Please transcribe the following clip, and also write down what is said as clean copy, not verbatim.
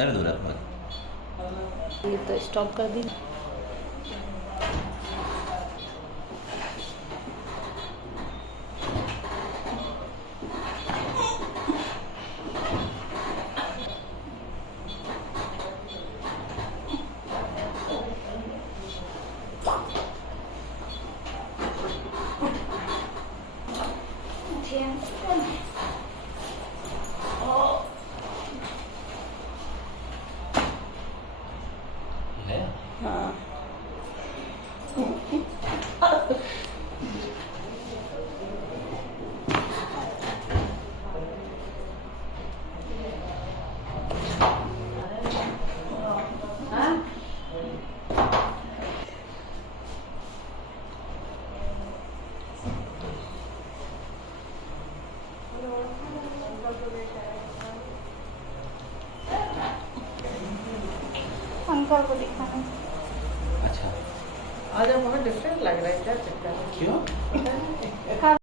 दर्द हो रहा है बहुत। ये तो स्टॉप कर दी। है हाँ अंकल को दिखाना। अच्छा, आज बहुत डिफरेंट लग रहा है, क्या चक्कर है? क्यों? पता नहीं।